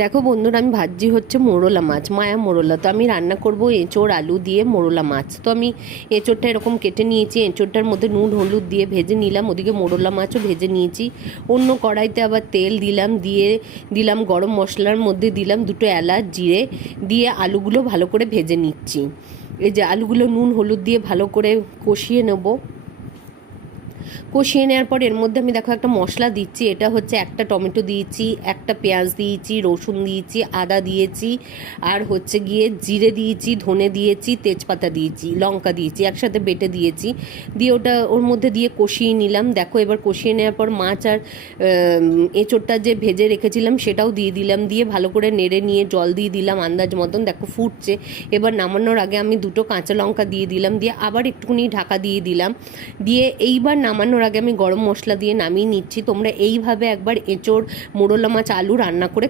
দেখো বন্ধুরা, আমি ভাজি হচ্ছে মোরলা মাছ, মায়া মোরলা। তো আমি রান্না করব এঁচোড় আলু দিয়ে মোরলা মাছ। তো আমি এঁচোড়টা এরকম কেটে নিয়েছি, এঁচোড়টার মধ্যে নুন হলুদ দিয়ে ভেজে নিলাম। ওদিকে মোরলা মাছও ভেজে নিয়েছি। অন্য কড়াইতে আবার তেল দিলাম, দিয়ে দিলাম গরম মশলার মধ্যে দিলাম দুটো এলাচ, জিরে দিয়ে আলুগুলো ভালো করে ভেজে নিচ্ছি। এই যে আলুগুলো নুন হলুদ দিয়ে ভালো করে কষিয়ে নেব। কষিয়ে নেওয়ার পর এর মধ্যে আমি দেখো একটা মশলা দিচ্ছি। এটা হচ্ছে একটা টমেটো দিয়েছি, একটা পেঁয়াজ দিয়েছি, রসুন দিয়েছি, আদা দিয়েছি, আর হচ্ছে গিয়ে জিরে দিয়েছি, ধনে দিয়েছি, তেজপাতা দিয়েছি, লঙ্কা দিয়েছি, একসাথে বেটে দিয়েছি। দিয়ে ওটা ওর মধ্যে দিয়ে কষিয়ে নিলাম। দেখো এবার কষিয়ে নেওয়ার পর মাছ আর এঁচোড়টা যে ভেজে রেখেছিলাম সেটাও দিয়ে দিলাম। দিয়ে ভালো করে নেড়ে নিয়ে জল দিয়ে দিলাম আন্দাজ মতন। দেখো ফুটছে। এবার নামানোর আগে আমি দুটো কাঁচা লঙ্কা দিয়ে দিলাম, দিয়ে আবার একটুখানি ঢাকা দিয়ে দিলাম। দিয়ে এইবার নামানোর আগে আমি গরম মশলা দিয়ে নামিয়ে নিচ্ছি। তোমরা এইভাবে একবার এঁচোড় মোরলা মাছ আলু রান্না করে